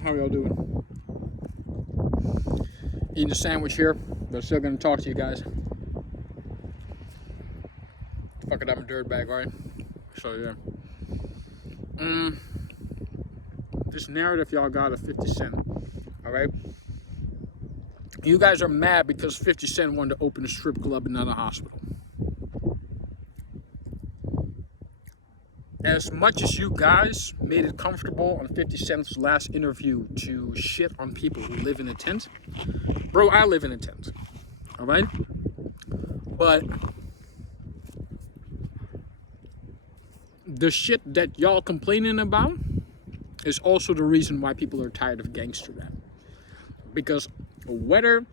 How y'all doing? Eating a sandwich here, but still gonna talk to you guys. Fuck it, I'm a dirtbag, right? So yeah. This narrative y'all got of 50 Cent, alright? You guys are mad because 50 Cent wanted to open a strip club and not a hospital. As much as you guys made it comfortable on 50 Cent's last interview to shit on people who live in a tent, bro, I live in a tent, alright? But the shit that y'all complaining about is also the reason why people are tired of gangster rap. Because whether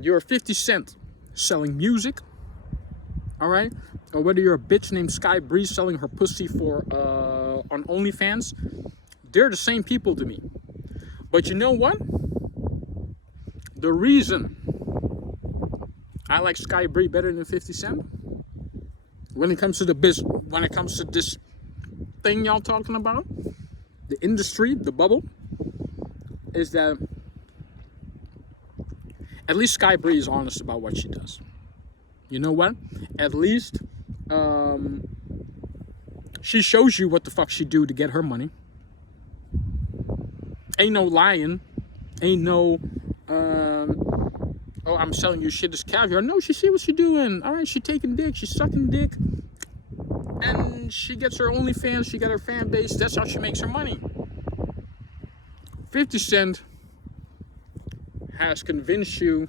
you're 50 Cent selling music, alright, or whether you're a bitch named Sky Breeze selling her pussy for on OnlyFans, they're the same people to me. But you know what? The reason I like Sky Breeze better than 50 Cent, when it comes to this thing y'all talking about, the industry, the bubble, is that at least Sky Breeze is honest about what she does. You know what? At least she shows you what the fuck she do to get her money. Ain't no lying. Ain't no, oh, I'm selling you shit as caviar. No, she see what she doing. All right, she taking dick, she sucking dick. And she gets her OnlyFans, she got her fan base. That's how she makes her money. 50 Cent has convinced you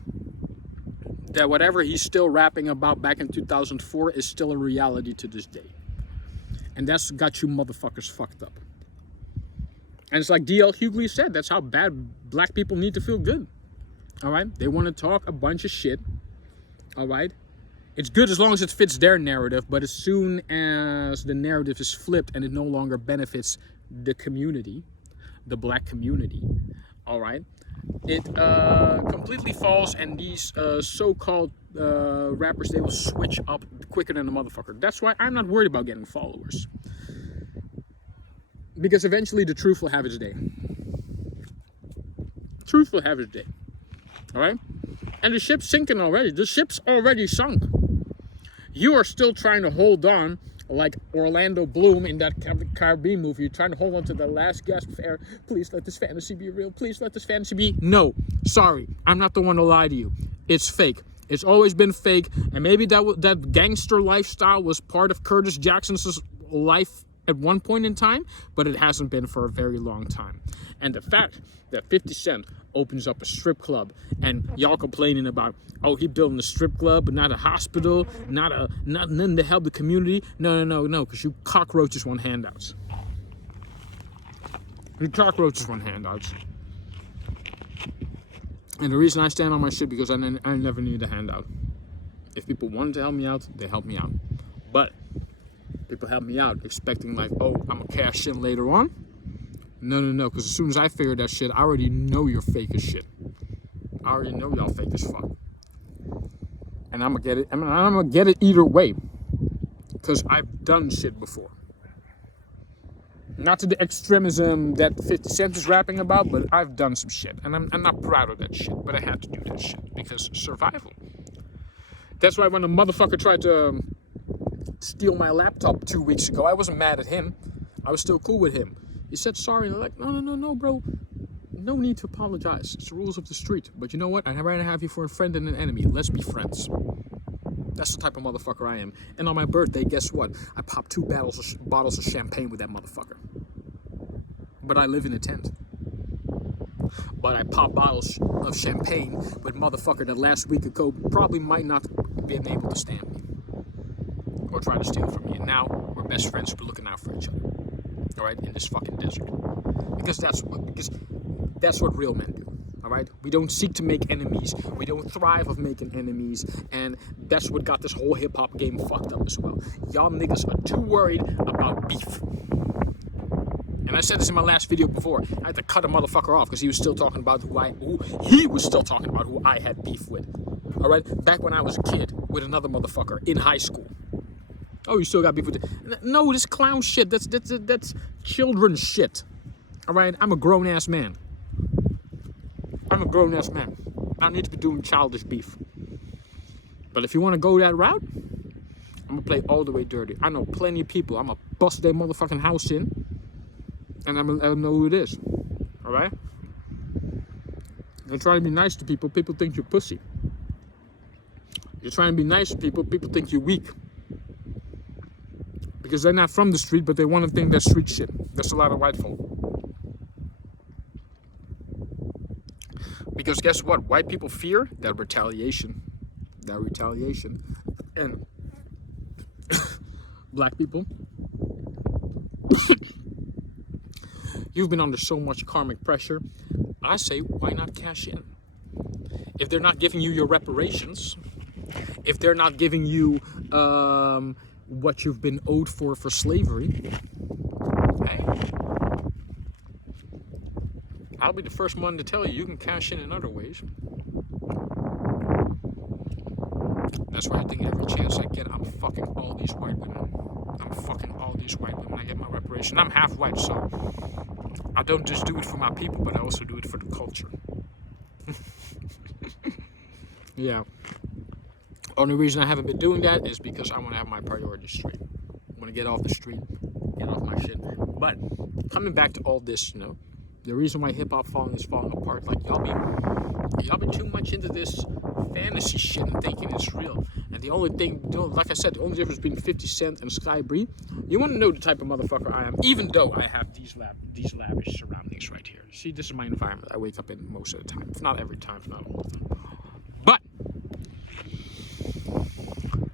that whatever he's still rapping about back in 2004 is still a reality to this day. And that's got you motherfuckers fucked up. And it's like D.L. Hughley said, that's how bad black people need to feel good. Alright? They want to talk a bunch of shit. Alright? It's good as long as it fits their narrative, but as soon as the narrative is flipped and it no longer benefits the community, the black community, alright, it completely falls, and these so-called rappers, they will switch up quicker than a motherfucker. That's why I'm not worried about getting followers. Because eventually the truth will have its day. Truth will have its day. Alright? And the ship's sinking already. The ship's already sunk. You are still trying to hold on like Orlando Bloom in that Caribbean movie. You're trying to hold on to the last gasp of air. Please let this fantasy be real. Please let this fantasy be. No, sorry, I'm not the one to lie to you. It's fake. It's always been fake. And maybe that gangster lifestyle was part of Curtis Jackson's life at one point in time, but it hasn't been for a very long time. And the fact that 50 Cent opens up a strip club and y'all complaining about, oh, he building a strip club but not a hospital, nothing to help the community. No, because you cockroaches want handouts. You cockroaches want handouts. And the reason I stand on my shit, because I never need a handout. If people wanted to help me out, they help me out. But people help me out expecting like, oh, I'm gonna cash in later on. No, because as soon as I figure that shit, I already know you're fake as shit. I already know y'all fake as fuck. And I'm gonna get it. I'm gonna get it either way, because I've done shit before. Not to the extremism that 50 Cent is rapping about, but I've done some shit. And I'm not proud of that shit, but I had to do that shit because survival. That's why when a motherfucker tried to steal my laptop 2 weeks ago, I wasn't mad at him. I was still cool with him. He said sorry, and I'm like, no, bro. No need to apologize. It's the rules of the street. But you know what? I'd rather have you for a friend than an enemy. Let's be friends. That's the type of motherfucker I am. And on my birthday, guess what? I popped 2 bottles of champagne with that motherfucker. But I live in a tent. But I pop bottles of champagne with motherfucker that last week ago probably might not have been able to stand me. Or try to steal from me. And now we're best friends. We're looking out for each other. Alright? In this fucking desert. Because that's what real men do. Alright? We don't seek to make enemies. We don't thrive of making enemies. And that's what got this whole hip-hop game fucked up as well. Y'all niggas are too worried about beef. And I said this in my last video before. I had to cut a motherfucker off because he was still talking about who I had beef with. Alright? Back when I was a kid with another motherfucker in high school. Oh, you still got beef with it? No, this clown shit. That's children's shit. All right, I'm a grown ass man. I'm a grown ass man. I don't need to be doing childish beef. But if you want to go that route, I'm gonna play all the way dirty. I know plenty of people. I'm gonna bust their motherfucking house in, and I'm gonna let them know who it is. All right? You're trying to be nice to people. People think you're pussy. You're trying to be nice to people. People think you're weak. Because they're not from the street, but they want to think that's street shit. That's a lot of white folk. Because guess what? White people fear that retaliation. That retaliation. And black people, you've been under so much karmic pressure. I say, why not cash in? If they're not giving you your reparations, if they're not giving you what you've been owed for slavery, hey, I'll be the first one to tell you, you can cash in other ways. That's why I think every chance I get, I'm fucking all these white women. I'm fucking all these white women. I get my reparation. I'm half white, so I don't just do it for my people, but I also do it for the culture. Yeah. Only reason I haven't been doing that is because I want to have my priorities straight. I want to get off the street, get off my shit. But coming back to all this, you know, the reason why hip hop is falling apart, like y'all be too much into this fantasy shit and thinking it's real. And the only thing, you know, like I said, the only difference between 50 Cent and Sky Bree, you want to know the type of motherfucker I am, even though I have these lavish surroundings right here. See, this is my environment I wake up in most of the time. If not every time, if not all the time. But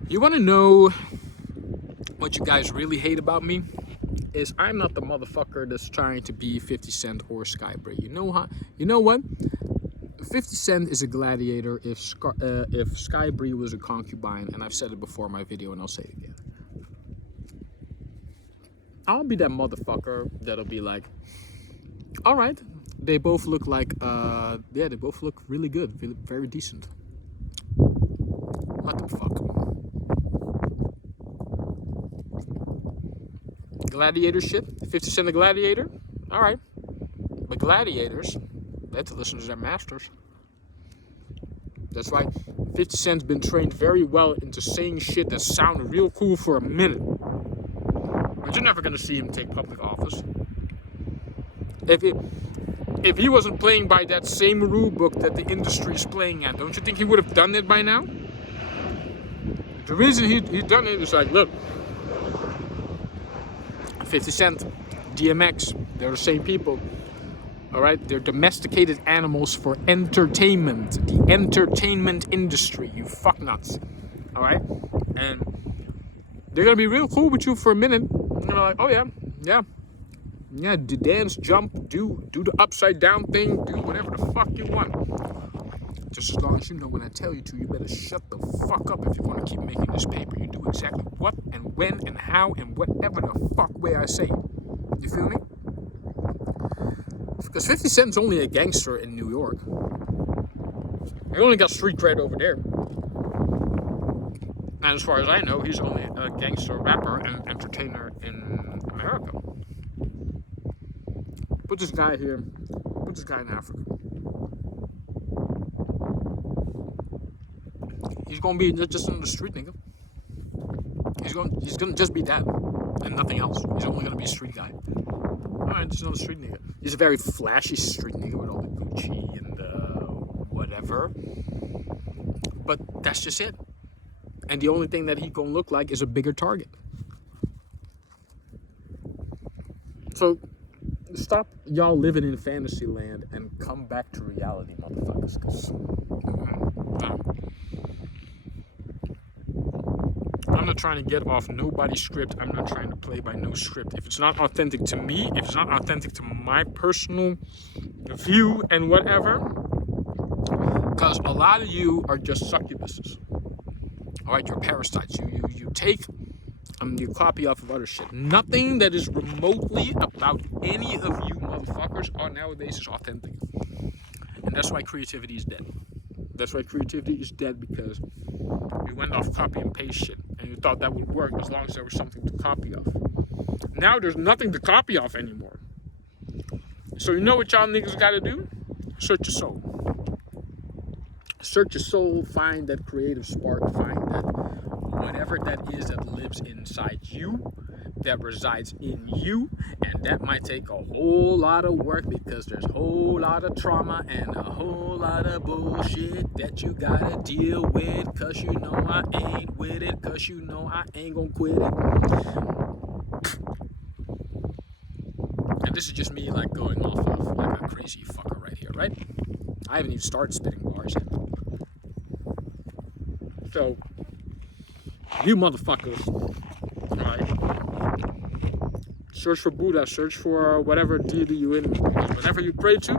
you want to know what you guys really hate about me? Is I'm not the motherfucker that's trying to be 50 Cent or Sky Bree. You know how? You know what? 50 Cent is a gladiator if Sky Bree was a concubine, and I've said it before in my video and I'll say it again. I'll be that motherfucker that'll be like, all right, they both look like, yeah, they both look really good, very decent. Let them fuck. Gladiator shit, 50 Cent a gladiator? All right, but gladiators, they have to listen to their masters. That's right, 50 Cent's been trained very well into saying shit that sounded real cool for a minute. But you're never gonna see him take public office. If he wasn't playing by that same rule book that the industry is playing at, don't you think he would have done it by now? The reason he done it is like, look, 50 Cent, DMX, they're the same people. All right, they're domesticated animals for entertainment, the entertainment industry, you fucknuts. All right, and they're gonna be real cool with you for a minute. And they're like, oh yeah, dance, jump, do the upside down thing, do whatever the fuck you want. Just as long as you know when I tell you to, you better shut the fuck up if you want to keep making this paper. You do exactly what and when and how and whatever the fuck way I say it. You feel me? Because 50 Cent's only a gangster in New York. He only got street cred over there. And as far as I know, he's only a gangster rapper and entertainer in America. Put this guy here. Put this guy in Africa. He's gonna be just on the street, nigga. He's gonna just be that and nothing else. He's only gonna be a street guy. Alright, just another street nigga. He's a very flashy street nigga with all the Gucci and the whatever. But that's just it. And the only thing that he gonna look like is a bigger target. So stop y'all living in fantasy land and come back to reality, motherfuckers. I'm not trying to get off nobody's script. I'm not trying to play by no script. If it's not authentic to me, if it's not authentic to my personal view and whatever, because a lot of you are just succubuses. All right, you're parasites. You take you copy off of other shit. Nothing that is remotely about any of you motherfuckers are nowadays is authentic. And that's why creativity is dead. That's why creativity is dead, because you went off copy and paste shit and you thought that would work as long as there was something to copy off. Now there's nothing to copy off anymore. So you know what y'all niggas gotta do? Search your soul. Search your soul, find that creative spark, find that whatever that is that lives inside you, that resides in you, and that might take a whole lot of work because there's a whole lot of trauma and a whole lot of bullshit that you gotta deal with, cause you know I ain't with it, cause you know I ain't gonna quit it. And this is just me like going off of like a crazy fucker right here, right? I haven't even started spitting bars yet. So, you motherfuckers, right? Search for Buddha, search for whatever deity you in, whatever you pray to.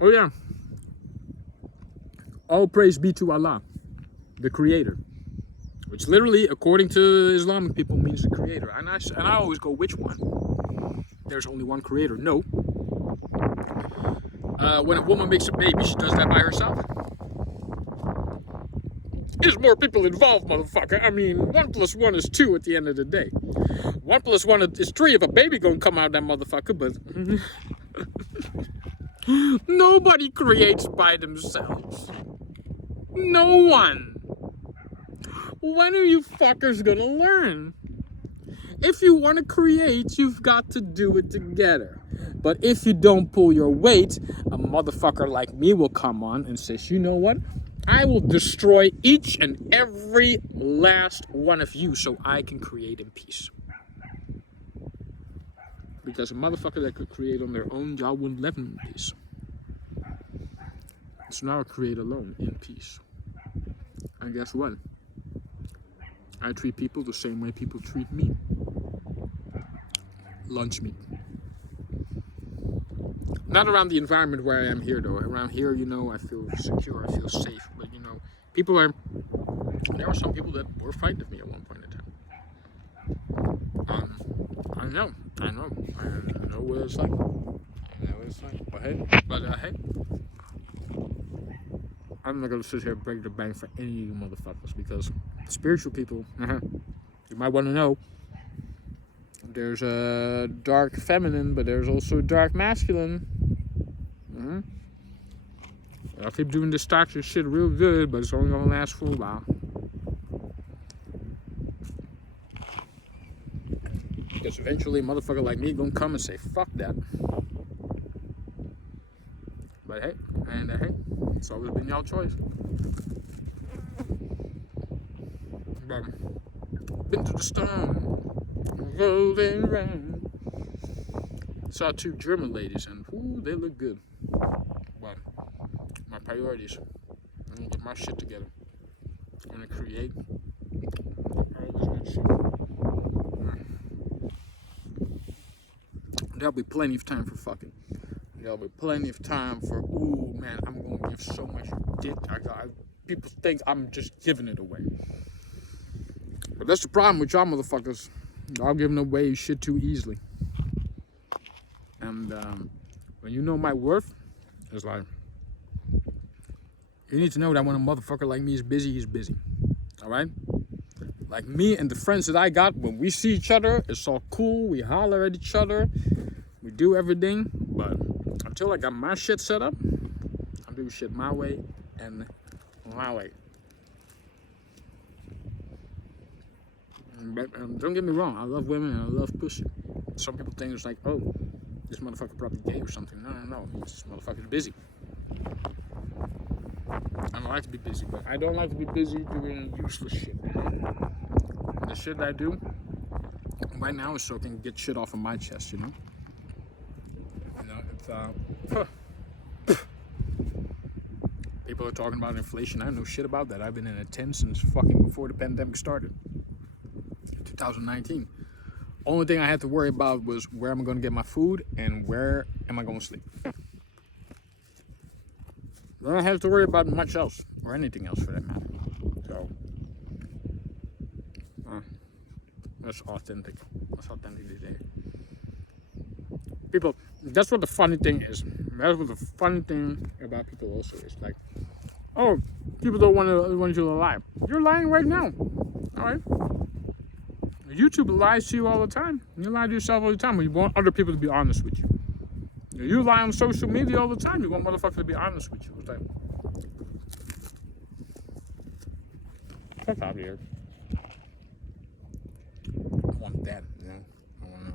Oh yeah. All praise be to Allah, the creator. Which literally, according to Islamic people, means the creator. And I always go, which one? There's only one creator. No. When a woman makes a baby, she does that by herself. There's more people involved, motherfucker. I mean, 1 + 1 is 2 at the end of the day. 1 + 1 is 3 if a baby gonna come out of that motherfucker, but nobody creates by themselves. No one. When are you fuckers gonna learn? If you want to create, you've got to do it together. But if you don't pull your weight, a motherfucker like me will come on and says, you know what? I will destroy each and every last one of you so I can create in peace. Because a motherfucker that could create on their own, y'all wouldn't let them in peace. So now I create alone in peace. And guess what? I treat people the same way people treat me. Lunch meat. Not around the environment where I am here though. Around here, you know, I feel secure, I feel safe. But you know, there were some people that were fighting with me at one point in time. I know what it's like. But hey, I'm not gonna sit here and break the bank for any of you motherfuckers because spiritual people, you might want to know, there's a dark feminine, but there's also dark masculine. I'll keep doing this toxic shit real good, but it's only gonna last for a while. Because eventually a motherfucker like me gonna come and say, fuck that. But hey, it's always been y'all choice. Been to the storm, golden rain. Saw 2 German ladies and ooh, they look good. But my priorities, I'm gonna get my shit together. I'm gonna create all this good shit. There'll be plenty of time for fucking. There'll be plenty of time for, ooh man, I'm gonna give so much dick. People think I'm just giving it away. But that's the problem with y'all motherfuckers. Y'all giving away shit too easily. And when you know my worth, it's like, you need to know that when a motherfucker like me is busy, he's busy. Alright? Like me and the friends that I got, when we see each other, it's all cool. We holler at each other. We do everything. But until I got my shit set up, I do shit my way and my way. But don't get me wrong, I love women and I love pussy. Some people think it's like, oh, this motherfucker probably gay or something. No. This motherfucker's busy. I don't like to be busy, but I don't like to be busy doing useless shit. The shit that I do right now is so I can get shit off of my chest, you know? It's, people are talking about inflation. I know shit about that. I've been in a tent since fucking before the pandemic started. 2019. Only thing I had to worry about was where am I going to get my food and where am I going to sleep. I don't have to worry about much else or anything else for that matter. So that's authentic. That's authenticity. People, that's what the funny thing is. That's what the funny thing about people also is. Like, oh, people don't want you to lie. You're lying right now. All right. YouTube lies to you all the time. You lie to yourself all the time when you want other people to be honest with you. You lie on social media all the time. You want motherfuckers to be honest with you. It's like, fuck out of here. I want that, you know. I want to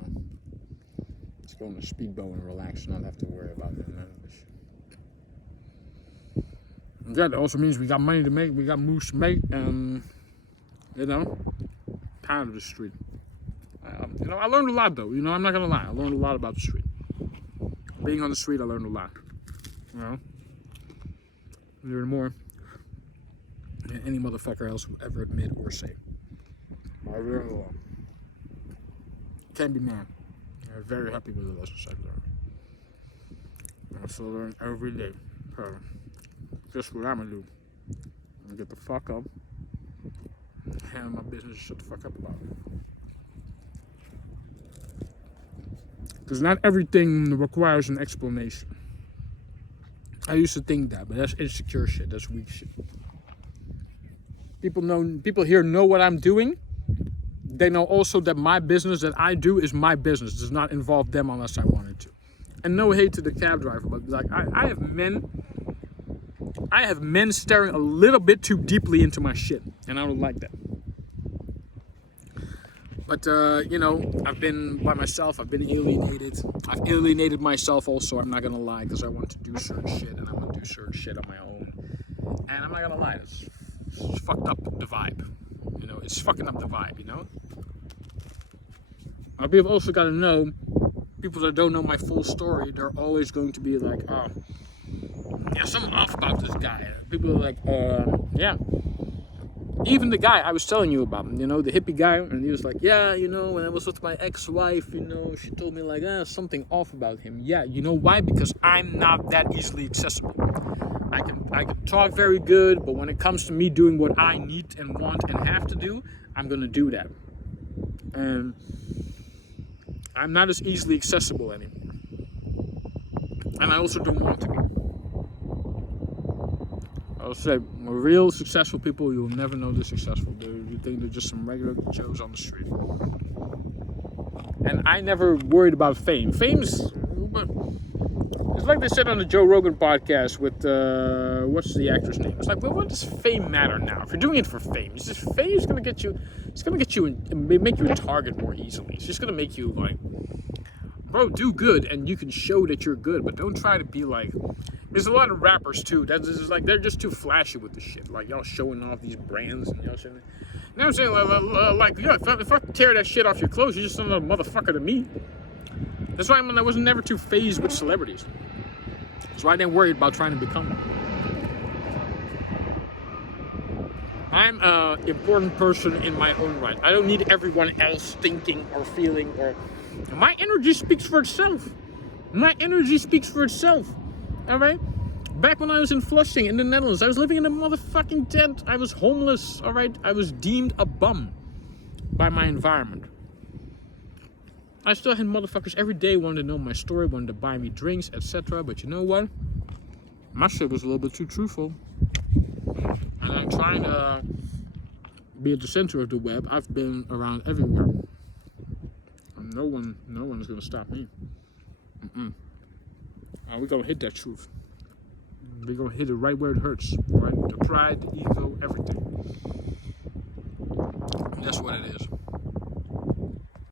just go on a speedboat and relax and not have to worry about none of this shit. And that also means we got money to make, we got moves to make, and, you know, tired of the street. You know, I learned a lot, though. You know, I'm not going to lie. I learned a lot about the street. Being on the street, I learned a lot. You know? Learn more than any motherfucker else will ever admit or say. I learned a lot. Can't be mad. I'm very happy with the lessons I've learned. I still learn every day. So, just what I'm going to do. I'm going to get the fuck up. Handle my business, shut the fuck up about it. Because not everything requires an explanation. I used to think that, but that's insecure shit. That's weak shit. People here know what I'm doing. They know also that my business that I do is my business. It does not involve them unless I wanted to. And no hate to the cab driver, but like I have men staring a little bit too deeply into my shit, and I don't like that. But, you know, I've been by myself. I've been alienated. I've alienated myself also. I'm not going to lie, because I want to do certain shit, and I'm going to do certain shit on my own. And I'm not going to lie. It's fucked up the vibe. You know, it's fucking up the vibe, you know? People also got to know, people that don't know my full story, they're always going to be like, oh, yeah, something off about this guy. People are like, yeah. Even the guy I was telling you about, you know, the hippie guy, and he was like, yeah, you know, when I was with my ex-wife, you know, she told me like, something off about him. Yeah, you know why? Because I'm not that easily accessible. I can talk very good, but when it comes to me doing what I need and want and have to do, I'm gonna do that. And I'm not as easily accessible anymore. And I also don't want to be. I'll say, real successful people, you'll never know they're successful. You think they're just some regular Joes on the street. And I never worried about fame. Fame's, it's like they said on the Joe Rogan podcast with, what's the actor's name? It's like, well, what does fame matter now? If you're doing it for fame, it's just fame is going to get you, it's going to get you, make you a target more easily. It's just going to make you like, bro, do good, and you can show that you're good, but don't try to be like, there's a lot of rappers too, that's just like, they're just too flashy with the shit, like y'all showing off these brands, and y'all showing, you know what I'm saying, like yeah, if I tear that shit off your clothes, you're just another motherfucker to me. That's why I was never too phased with celebrities. That's why I didn't worry about trying to become one. I'm an important person in my own right. I don't need everyone else thinking or feeling or... My energy speaks for itself. My energy speaks for itself. Alright? Back when I was in Flushing in the Netherlands, I was living in a motherfucking tent. I was homeless, alright? I was deemed a bum by my environment. I still had motherfuckers every day wanted to know my story, wanted to buy me drinks, etc. But you know what? My shit was a little bit too truthful. And I'm trying to be at the center of the web. I've been around everywhere. And no one is gonna stop me. We're gonna hit that truth. We're gonna hit it right where it hurts. Right? The pride, the ego, everything.